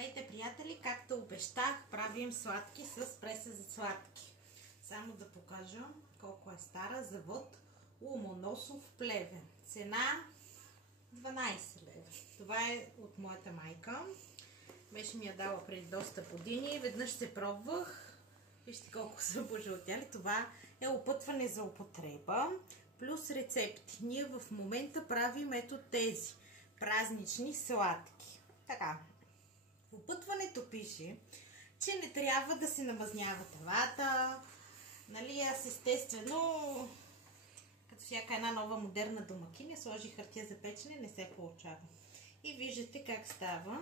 Здравейте, приятели! Както обещах, правим сладки с преса за сладки. Само да покажа колко е стара. Завод Ломоносов, Плевен. Цена 12 лева. Това е от моята майка. Беше ми я дала преди доста години. Веднъж се пробвах. Вижте колко са пожълтяли. Това е опътване за употреба. Плюс рецепти. Ние в момента правим ето тези празнични сладки. Така. В опътването пише, че не трябва да се намазнява тавата. Нали, аз естествено, като всяка една нова модерна домакиня, сложи хартия за печене, не се получава. И виждате как става.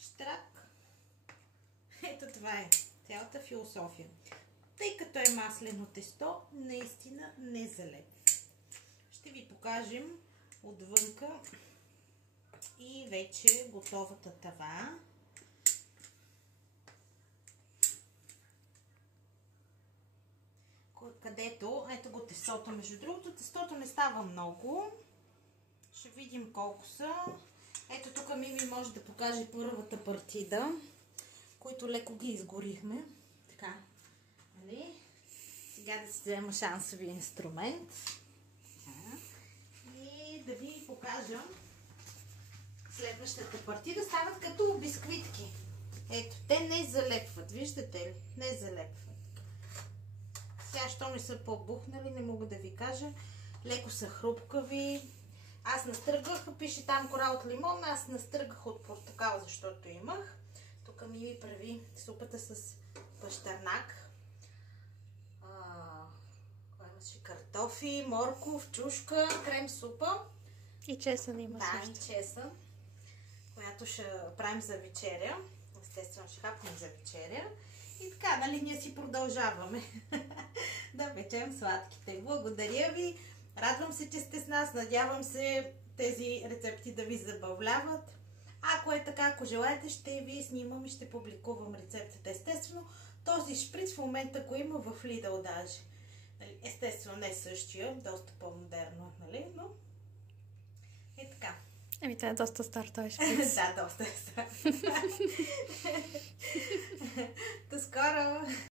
Штрак. Ето това е цялата философия. Тъй като е маслено тесто, наистина не залепва. Ще ви покажем отвънка и вече готовата тава. Където, ето го тестото, между другото, тестото не става много. Ще видим колко са. Ето тук Мими може да покаже първата партида, които леко ги изгорихме. Така, нали? Сега да си взема шансови инструмент. И да ви покажа следващата партида. Стават като бисквитки. Ето, те не залепват. Виждате ли? Не залепват. Сега, що не са по-бухнали, не мога да ви кажа. Леко са хрупкави. Аз настръгах, пише там кора от лимон, аз настръгах от портокал, защото имах. Тук ми прави супата с пащърнак. Имаше картофи, морков, чушка, крем супа. И чесън има също. Да, и чесън, която ще правим за вечеря. Естествено ще хапнем за вечеря. И така, нали, ние си продължаваме да печем сладките. Благодаря ви. Радвам се, че сте с нас. Надявам се тези рецепти да ви забавляват. Ако е така, ако желаете, ще ви снимам и ще публикувам рецептата. Естествено, този шприц в момента го има в Lidl даже. Естествено, не същия, доста по-модерно, нали? Но е така. Еми, това е доста стар този шприц. Да, доста е стар. До скоро!